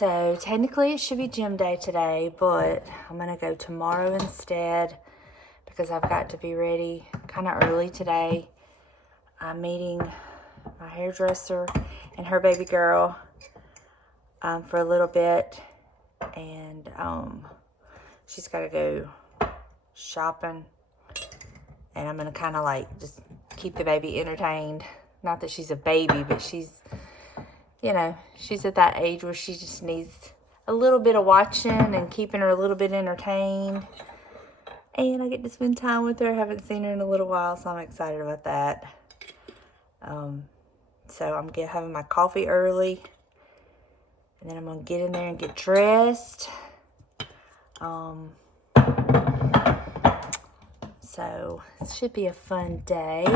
So technically it should be gym day today, but I'm going to go tomorrow instead because I've got to be ready kind of early today. I'm meeting my hairdresser and her baby girl for a little bit, and she's got to go shopping, and I'm going to kind of like just keep the baby entertained. Not that she's a baby, but she's, you know, she's at that age where she just needs a little bit of watching and keeping her a little bit entertained. And I get to spend time with her. I haven't seen her in a little while, so I'm excited about that. So I'm having my coffee early. And then I'm going to get in there and get dressed. So it should be a fun day.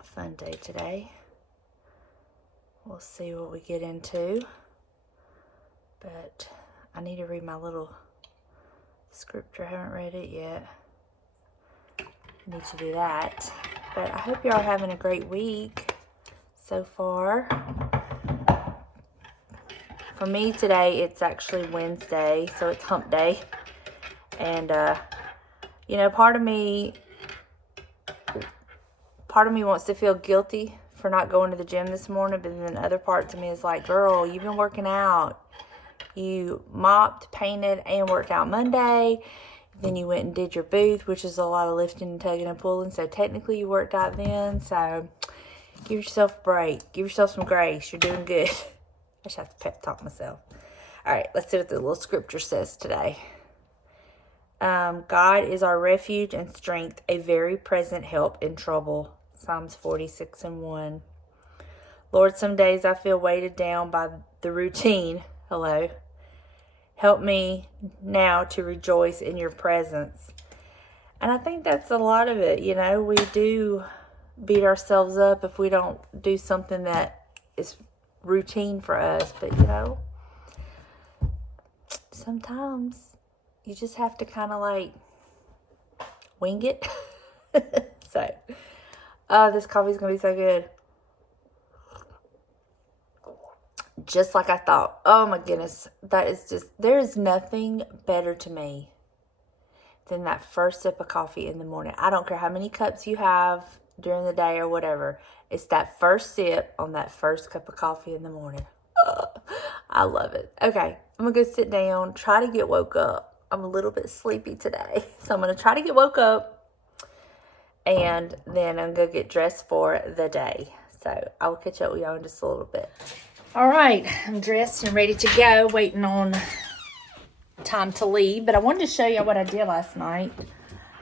Fun day today. We'll see what we get into. But I need to read my little scripture. I haven't read it yet. Need to do that. But I hope y'all are having a great week so far. For me today, it's actually Wednesday, so it's hump day. And, you know, part of me wants to feel guilty for not going to the gym this morning, but then other parts of me is like, girl, you've been working out. You mopped, painted, and worked out Monday. Then you went and did your booth, which is a lot of lifting and tugging and pulling. So technically you worked out then. So give yourself a break. Give yourself some grace. You're doing good. I just have to pep talk myself. All right, let's see what the little scripture says today. God is our refuge and strength, a very present help in trouble. Psalms 46:1. Lord, some days I feel weighted down by the routine. Hello. Help me now to rejoice in your presence. And I think that's a lot of it. You know, we do beat ourselves up if we don't do something that is routine for us. But, you know, sometimes you just have to kind of like wing it. So, this coffee's going to be so good. Just like I thought. Oh my goodness. That is just, there is nothing better to me than that first sip of coffee in the morning. I don't care how many cups you have during the day or whatever. It's that first sip on that first cup of coffee in the morning. I love it. Okay, I'm going to go sit down, try to get woke up. I'm a little bit sleepy today. So I'm going to try to get woke up. And then I'm going to get dressed for the day. So I will catch up with y'all in just a little bit. All right, I'm dressed and ready to go, waiting on time to leave. But I wanted to show you what I did last night.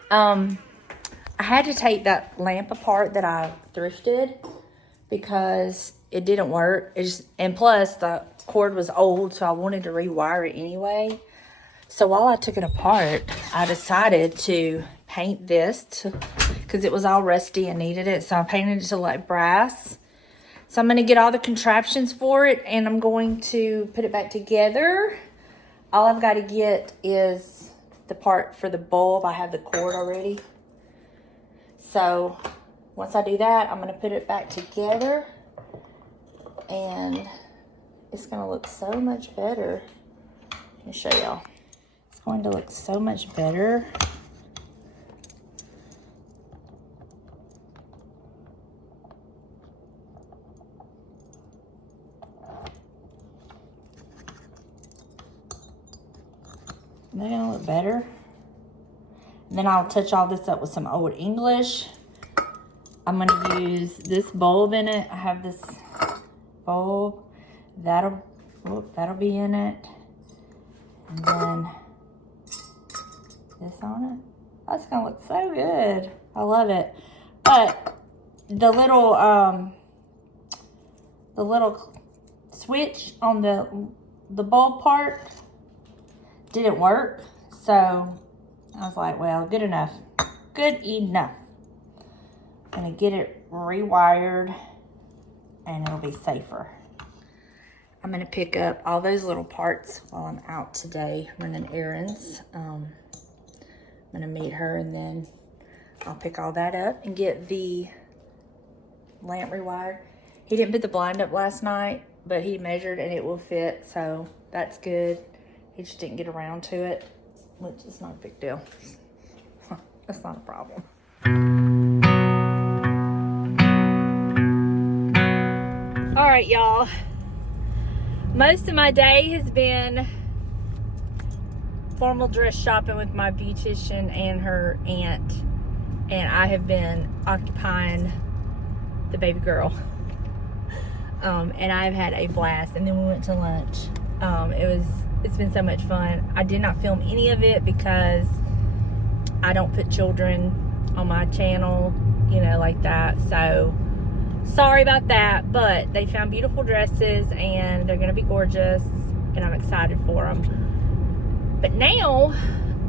I had to take that lamp apart that I thrifted because it didn't work. And plus, the cord was old, so I wanted to rewire it anyway. So while I took it apart, I decided to paint this because it was all rusty and needed it. So I painted it to like brass. So I'm going to get all the contraptions for it, and I'm going to put it back together. All I've got to get is the part for the bulb. I have the cord already. So once I do that, I'm going to put it back together, and it's going to look so much better. Let me show y'all. It's going to look so much better. They're gonna look better. And then I'll touch all this up with some Old English. I'm gonna use this bulb in it. I have this bulb. That'll be in it. And then this on it. That's gonna look so good. I love it. But the little switch on the bulb part didn't work, so I was like, well, good enough. Good enough. I'm gonna get it rewired and it'll be safer. I'm gonna pick up all those little parts while I'm out today running errands. I'm gonna meet her and then I'll pick all that up and get the lamp rewired. He didn't put the blind up last night, but he measured and it will fit, so that's good. He just didn't get around to it, which is not a big deal. That's not a problem. All right, y'all. Most of my day has been formal dress shopping with my beautician and her aunt, and I have been occupying the baby girl. And I've had a blast. And then we went to lunch. It's been so much fun. I did not film any of it because I don't put children on my channel, you know, like that. So sorry about that, but they found beautiful dresses and they're gonna be gorgeous, and I'm excited for them. But now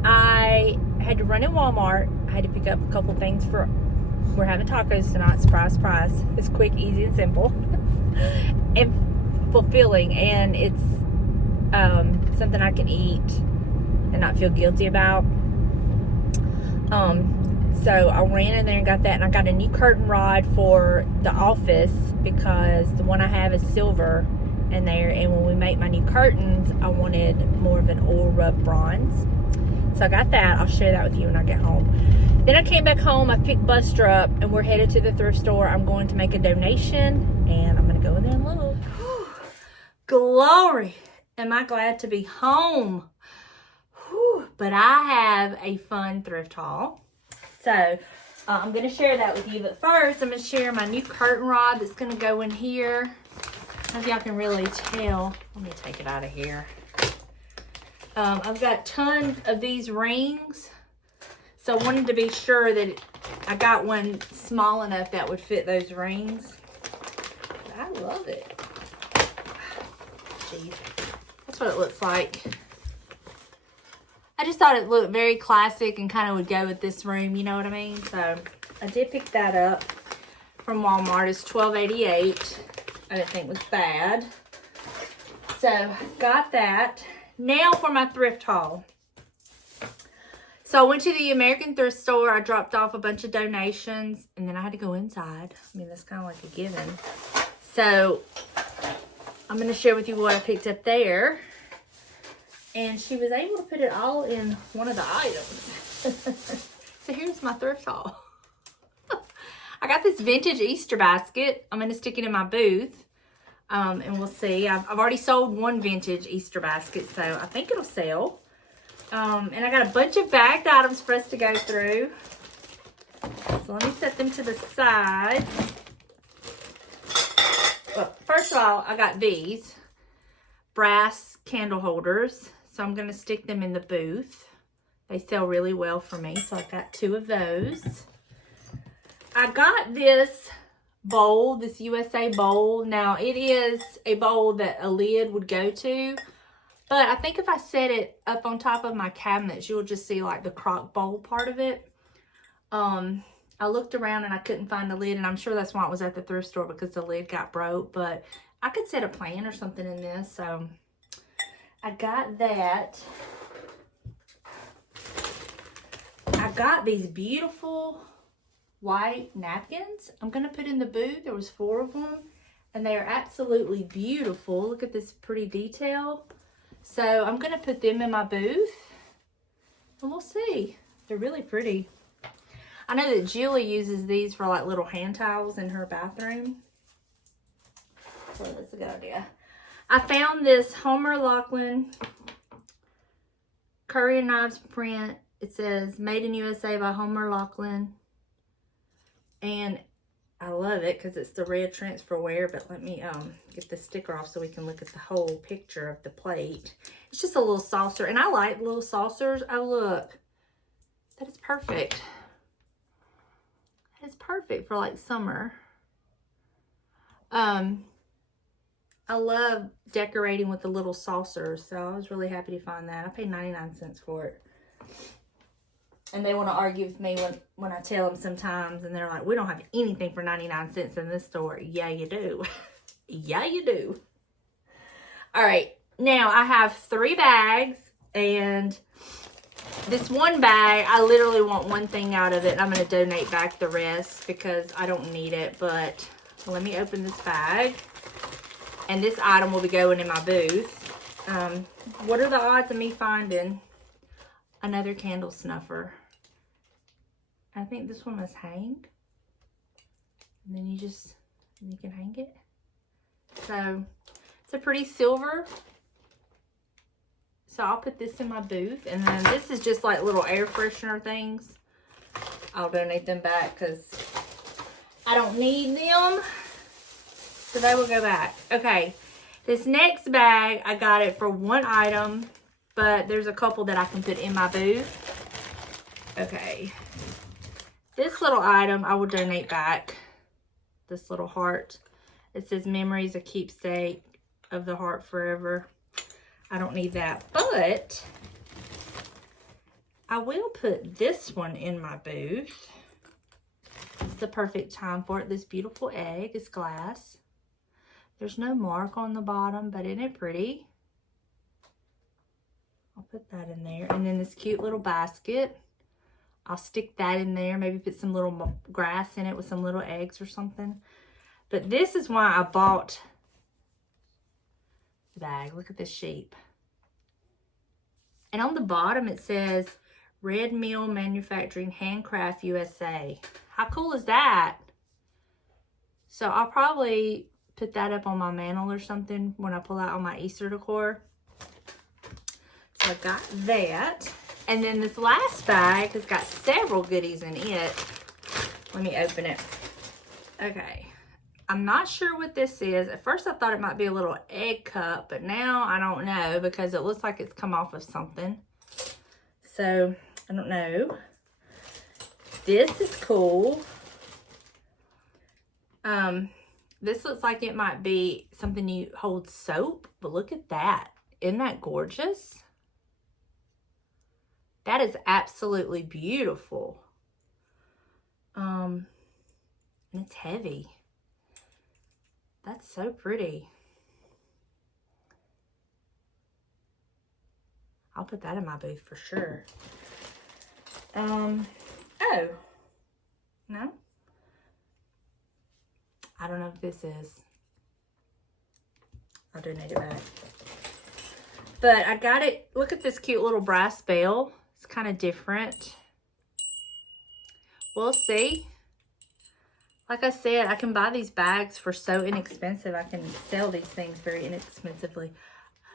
I had to run in Walmart. I had to pick up a couple things we're having tacos tonight. Surprise, surprise. It's quick, easy, and simple. And fulfilling, and it's something I can eat and not feel guilty about. So I ran in there and got that, and I got a new curtain rod for the office because the one I have is silver in there, and when we make my new curtains, I wanted more of an oil rub bronze. So I got that. I'll share that with you when I get home. Then I came back home, I picked Buster up, and we're headed to the thrift store. I'm going to make a donation, and I'm going to go in there and look. Glory! Am I glad to be home? Whew. But I have a fun thrift haul. So, I'm going to share that with you. But first, I'm going to share my new curtain rod that's going to go in here. I don't know if y'all can really tell. Let me take it out of here. I've got tons of these rings. So I wanted to be sure that I got one small enough that would fit those rings. I love it. Jeez. That's what it looks like. I just thought it looked very classic and kind of would go with this room, you know what I mean? So I did pick that up from Walmart. It's $12.88. I didn't think it was bad. So got that. Now for my thrift haul. So I went to the American thrift store. I dropped off a bunch of donations, and then I had to go inside. I mean, that's kind of like a given. So I'm going to share with you what I picked up there. And she was able to put it all in one of the items. So here's my thrift haul. I got this vintage Easter basket. I'm going to stick it in my booth. And we'll see. I've already sold one vintage Easter basket, so I think it'll sell. And I got a bunch of bagged items for us to go through. So let me set them to the side. Well, first of all, I got these brass candle holders. So I'm going to stick them in the booth. They sell really well for me. So I've got 2 of those. I got this bowl, this USA bowl. Now, it is a bowl that a lid would go to. But I think if I set it up on top of my cabinets, you'll just see like the crock bowl part of it. I looked around and I couldn't find the lid, and I'm sure that's why it was at the thrift store, because the lid got broke. But I could set a plant or something in this, so I got that. I got these beautiful white napkins I'm going to put in the booth. There was 4 of them, and they are absolutely beautiful. Look at this pretty detail. So I'm going to put them in my booth, and we'll see. They're really pretty. I know that Julie uses these for like little hand towels in her bathroom. So that's a good idea. I found this Homer Lachlan Curry and Knives print. It says Made in USA by Homer Lachlan. And I love it because it's the red transfer wear, but let me get the sticker off so we can look at the whole picture of the plate. It's just a little saucer, and I like little saucers. Oh, look. That is perfect. That is perfect for like summer. I love decorating with the little saucers, so I was really happy to find that. I paid 99 cents for it. And they want to argue with me when I tell them sometimes, and they're like, we don't have anything for 99 cents in this store. Yeah, you do. Yeah, you do. All right. Now, I have 3 bags, and this one bag, I literally want one thing out of it, and I'm going to donate back the rest because I don't need it. But let me open this bag. And this item will be going in my booth. What are the odds of me finding another candle snuffer? I think this one must hang. And then you can hang it. So it's a pretty silver. So I'll put this in my booth. And then this is just like little air freshener things. I'll donate them back because I don't need them. So they will go back. Okay. This next bag, I got it for one item, but there's a couple that I can put in my booth. Okay. This little item I will donate back. This little heart. It says memories, a keepsake of the heart forever. I don't need that, but I will put this one in my booth. It's the perfect time for it. This beautiful egg is glass. There's no mark on the bottom, but isn't it pretty? I'll put that in there. And then this cute little basket. I'll stick that in there. Maybe put some little grass in it with some little eggs or something. But this is why I bought the bag. Look at this sheep. And on the bottom it says Red Mill Manufacturing, Handcraft USA. How cool is that? So I'll probably put that up on my mantle or something when I pull out all my Easter decor. So I've got that. And then this last bag has got several goodies in it. Let me open it. Okay. I'm not sure what this is. At first I thought it might be a little egg cup, but now I don't know because it looks like it's come off of something. So I don't know. This is cool. This looks like it might be something you hold soap, but look at that. Isn't that gorgeous? That is absolutely beautiful. And it's heavy. That's so pretty. I'll put that in my booth for sure. Oh, no. I don't know what this is. I'll donate it back. But I got it. Look at this cute little brass bell. It's kind of different. We'll see. Like I said, I can buy these bags for so inexpensive. I can sell these things very inexpensively.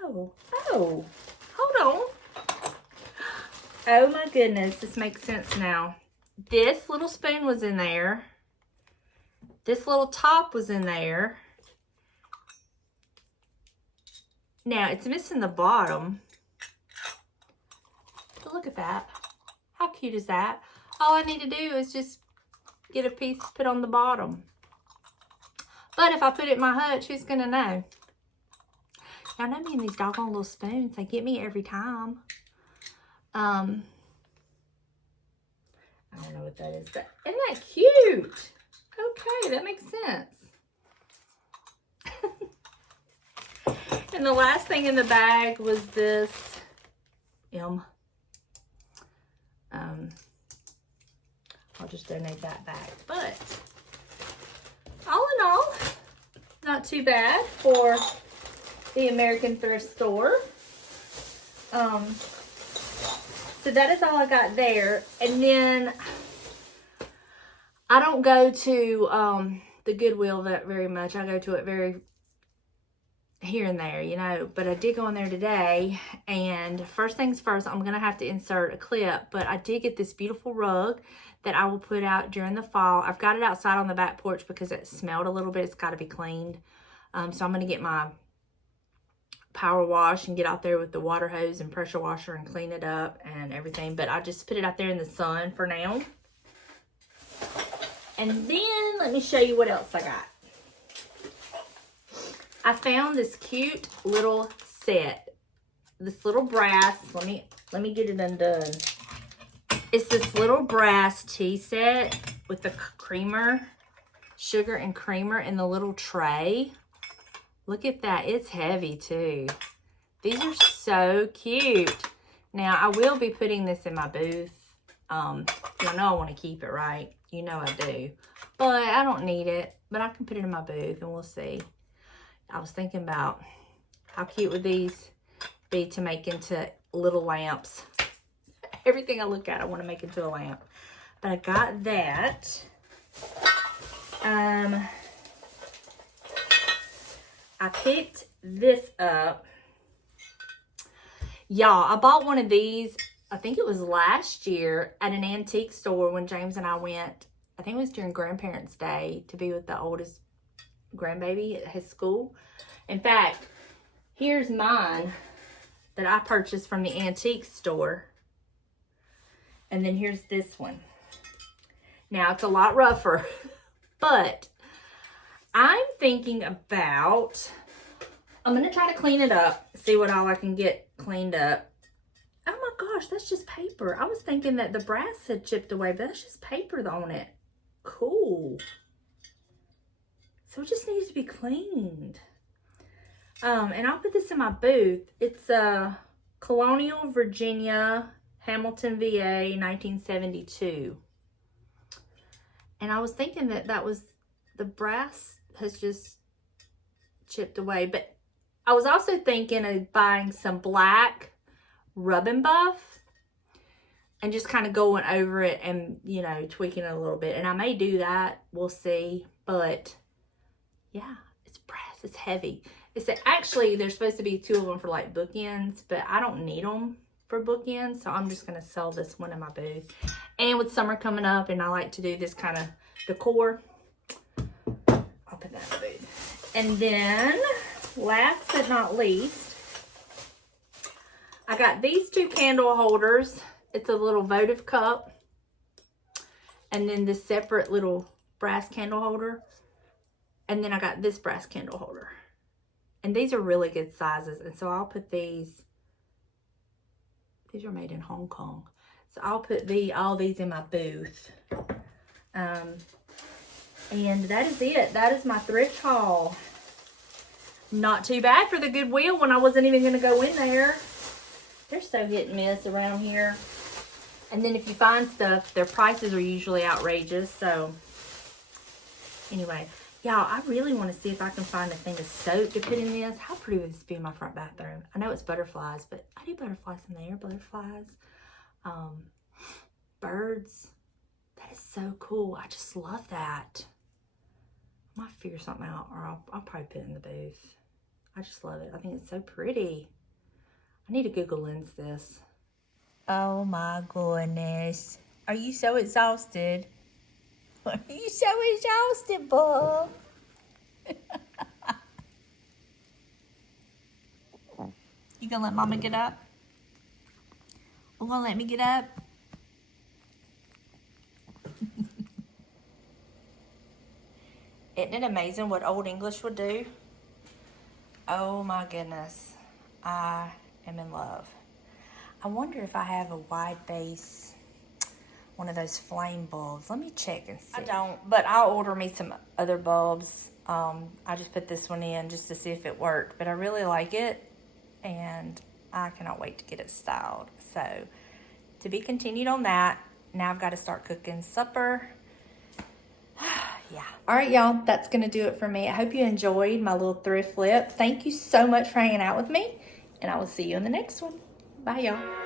Oh, hold on. Oh my goodness, this makes sense now. This little spoon was in there. This little top was in there. Now, it's missing the bottom. But look at that. How cute is that? All I need to do is just get a piece put on the bottom. But if I put it in my hutch, who's going to know? Y'all know me and these doggone little spoons. They get me every time. I don't know what that is, but isn't that cute? Okay, that makes sense. And the last thing in the bag was this I'll just donate that back. But all in all, not too bad for the American thrift store. So that is all I got there. And then I don't go to the Goodwill that very much. I go to it very here and there, you know. But I did go in there today. And first things first, I'm going to have to insert a clip. But I did get this beautiful rug that I will put out during the fall. I've got it outside on the back porch because it smelled a little bit. It's got to be cleaned. So I'm going to get my power wash and get out there with the water hose and pressure washer and clean it up and everything. But I just put it out there in the sun for now. And then let me show you what else I got. I found this cute little set. This little brass. Let me get it undone. It's this little brass tea set with the creamer, sugar and creamer in the little tray. Look at that. It's heavy too. These are so cute. Now, I will be putting this in my booth. I know I want to keep it, right? You know I do. But I don't need it. But I can put it in my booth and we'll see. I was thinking about how cute would these be to make into little lamps. Everything I look at, I want to make into a lamp. But I got that. I picked this up. Y'all, I bought one of these, I think it was last year, at an antique store when James and I went. I think it was during Grandparents' Day to be with the oldest grandbaby at his school. In fact, here's mine that I purchased from the antique store. And then here's this one. Now, it's a lot rougher, but I'm thinking about, I'm going to try to clean it up, see what all I can get cleaned up. Oh my gosh, that's just paper. I was thinking that the brass had chipped away, but that's just paper on it. Cool. So it just needs to be cleaned. And I'll put this in my booth. It's Colonial Virginia, Hamilton, VA, 1972. And I was thinking that that was, the brass has just chipped away. But I was also thinking of buying some black rub and buff and just kind of going over it and, you know, tweaking it a little bit. And I may do that. We'll see. But yeah, it's brass. It's heavy. It's actually, there's supposed to be 2 of them for like bookends, but I don't need them for bookends. So I'm just going to sell this one in my booth. And with summer coming up and I like to do this kind of decor, I'll put that in the booth. And then last but not least, I got these 2 candle holders. It's a little votive cup. And then this separate little brass candle holder. And then I got this brass candle holder. And these are really good sizes. And so I'll put these. These are made in Hong Kong. So I'll put all these in my booth. And that is it. That is my thrift haul. Not too bad for the Goodwill when I wasn't even going to go in there. They're so hit and miss around here. And then if you find stuff, their prices are usually outrageous. So anyway, y'all, I really want to see if I can find a thing of soap to put in this. How pretty would this be in my front bathroom? I know it's butterflies, but I do butterflies in there. Butterflies. Birds. That is so cool. I just love that. I might figure something out, or I'll probably put it in the booth. I just love it. I think it's so pretty. I need to Google Lens this. Oh my goodness. Are you so exhausted? Are you so exhausted, Bob? You gonna let Mama get up? You gonna let me get up? Isn't it amazing what Old English would do? Oh my goodness. I am in love. I wonder if I have a wide base, one of those flame bulbs. Let me check and see. I don't, but I'll order me some other bulbs. I just put this one in just to see if it worked, but I really like it and I cannot wait to get it styled. So to be continued on that. Now I've got to start cooking supper. Yeah. All right, y'all, that's going to do it for me. I hope you enjoyed my little thrift flip. Thank you so much for hanging out with me, and I will see you in the next one. Bye, y'all.